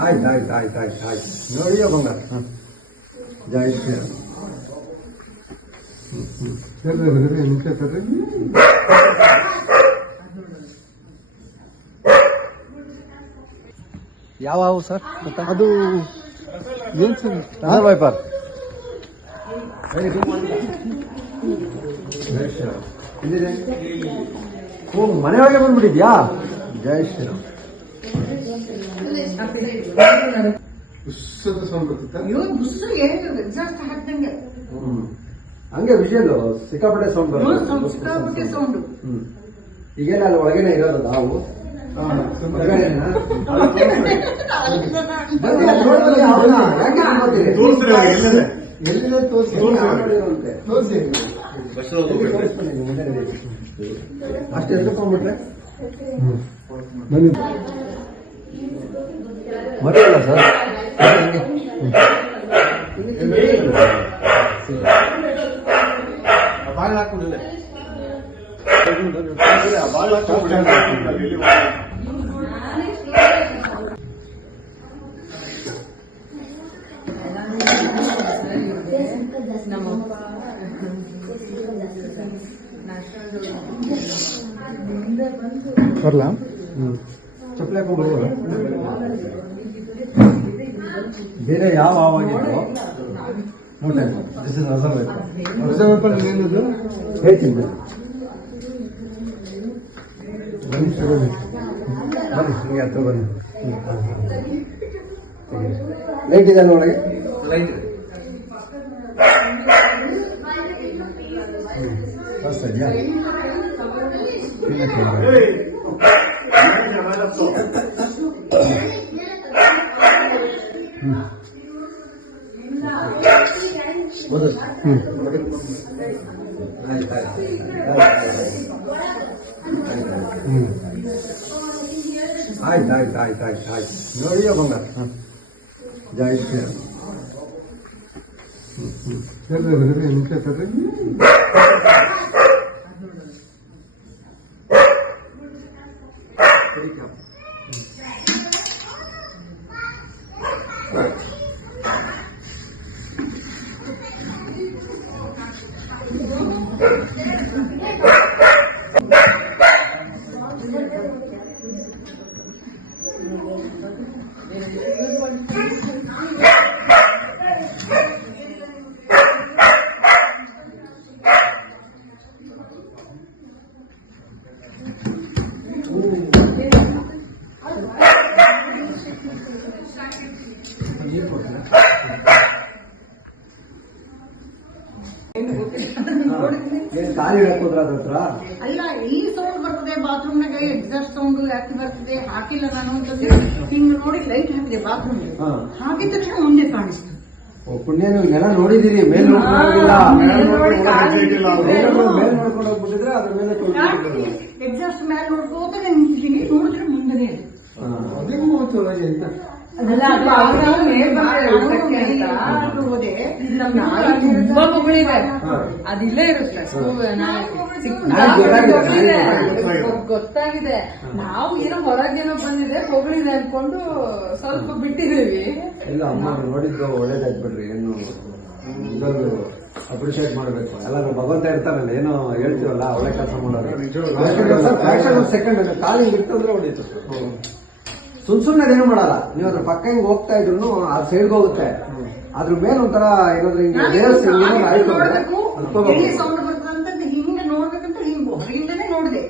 ಆಯ್ತು ನೋಡಿಯೋ ಬಂಗಾರ. ಜೈ ಶ್ರೀರಾಮ್. ಯಾವ ಹಾವು ಸರ್? ಅದು ಏನ್ ಸರ್? ವೈಪರ್. ಓ, ಮನೆಯೊಳಗೆ ಬಂದ್ಬಿಟ್ಟಿದ್ಯಾ? ಜೈ ಶ್ರೀರಾಮ್. ಹಂಗೆ ವಿಷಯದು ಸಿಕ್ಕಾಪಟ್ಟೆ ಸೌಂಡ್ ಬರುತ್ತೆ. ಈಗೇನ ಅಲ್ಲಿ ಒಳಗೇನೆ ಇರೋದು ನಾವು ಅಷ್ಟು ಎತ್ಕೊಂಡ್ಬಿಟ್ರೆ ಮರಿಯಲ್ಲ ಸರ್. ಬಾಳ ಹಾಕುದಿಲ್ಲ. ಬರ್ಲಾ? ಚಪ್ಪಲಿ ಹಾಕೊಂಡ್ಬರ್ಬೋದ? ಬೇರೆ ಯಾವ ಹಾವಾಗಿತ್ತು ನೋಡ್ತಾ ದಿಸ್ ಇಸ್ ರಿಸರ್ವ್ ಏನದು ಹೇಳ್ತೀನಿ. ಬನ್ನಿ ಬನ್ನಿ ಬನ್ನಿ, ಹಿಂಗೆ ಹತ್ರ ಬನ್ನಿ. ಲೈಟ್ ಇದೆ ಒಳಗೆ? ಲೈಟ್ ಇದೆ. ಇದೆಯಾ? ಆಯ್ತು ನೋಡಿಯೋ ಬಂಗಾರ. ಜೈ ಶ್ರೀರಾಮ್. ತಾಳಿ ಹಾಕೋದ್ರ ಹತ್ರ ಅಲ್ಲ, ಇಲ್ಲಿ ಸೌಂಡ್ ಬರ್ತದೆ ಬಾತ್ರೂಮ್ ನಾಗ, ಎಕ್ಸಾಸ್ಟ್ ಸೌಂಡ್ ಯಾಕೆ ಬರ್ತದೆ ಹಾಕಿಲ್ಲ ನಾನು ಅಂತಂದ್ರೆ ಹಿಂಗ್ ನೋಡಿ ಲೈಟ್ ಹಾಕಿದೆ ಬಾತ್ರೂಮ್ ಹಾಕಿದ ತಕ್ಷಣ ಮುಂದೆ ಕಾಣಿಸ್ತು. ಪುಣ್ಯ ನೀವು ನೆಲ ನೋಡಿದೀರಿ, ಮೇಲ್ ನೋಡ್ಕೊಂಡಿಲ್ಲ. ಮೇಲ್ ನೋಡ್ಕೊಂಡು ಹೋಗ್ಬಿಟ್ಟಿದ್ರೆ ಅದ್ರ ಮೇಲೆ ಎಕ್ಸಾಸ್ಟ್ ಮೇಲೆ ನೋಡ್ಕೋತಾನೆ ನಿಂತಿದ್ದೀನಿ, ನೋಡಿದ್ರೆ ಮುಂದೆ ತುಂಬಾ ಮಗಳಿದೆ, ಅದಿಲ್ಲೇ ಇರುತ್ತೆ. ಗೊತ್ತಾಗಿದೆ, ನಾವು ಏನೋ ಹೊರಗೇನೋ ಬಂದಿದೆ ಹೊಗಳಿದೆ ಅನ್ಕೊಂಡು ಸ್ವಲ್ಪ ಬಿಟ್ಟಿದ್ದೀವಿ. ಇಲ್ಲ ಅಮ್ಮ ನೋಡಿದ್ದು ಒಳ್ಳೇದಾಯ್ತು ಬಿಡ್ರಿ. ಏನು ಅಪ್ರಿಶಿಯೇಟ್ ಮಾಡ್ಬೇಕು. ಎಲ್ಲರೂ ಭಗವಂತ ಇರ್ತಾರಲ್ಲ, ಏನೋ ಹೇಳ್ತೀವಲ್ಲ ಒಳ್ಳೆ ಕೆಲಸ ಮಾಡೋದು. ಸೆಕೆಂಡ್ ಕಾಲಿಂಗ್ ಬಿಟ್ಟು ಅಂದ್ರೆ ಹೊಡೀತು. ಸುಮ್ಮನೆ ಮಾಡಲ್ಲ. ನೀವು ಅದ್ರ ಪಕ್ಕ ಹಿಂಗ್ ಹೋಗ್ತಾ ಇದ್ರು ಆ ಸೈಡ್ಗೆ ಹೋಗುತ್ತೆ. ಅದ್ರ ಮೇಲೆ ಒಂಥರ ಏನಾದ್ರು ಸೌಂಡ್ ಬರ್ತದಂತ ಹಿಂಗೆ ನೋಡ್ಬೇಕಂತ ಹಿಂಗ್ ಹೊರಗಿಂದನೇ ನೋಡಿದೆ.